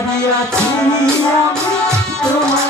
তোমার আছি আমি তোমার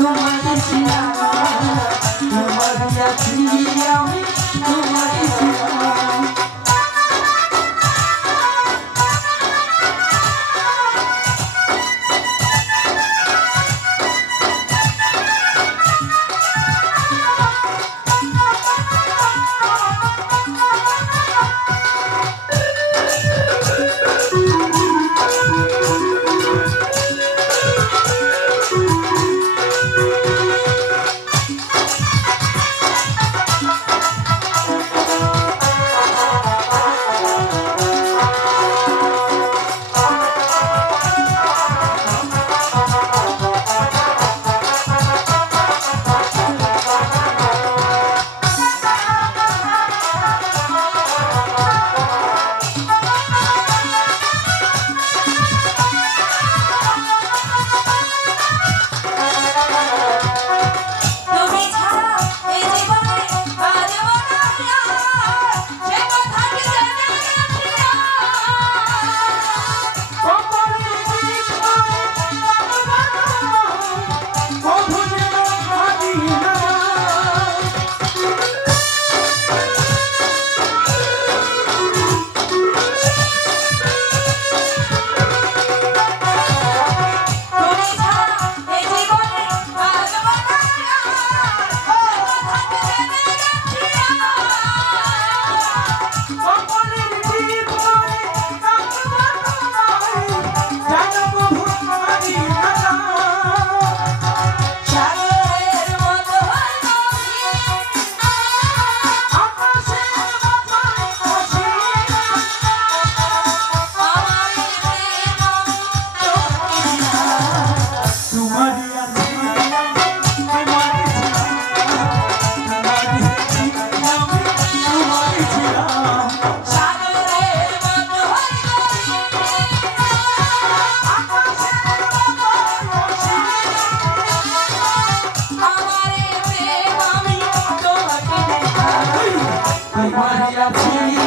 tomar esse amor Não vai me atingir ao fim, não me তোমারই আছি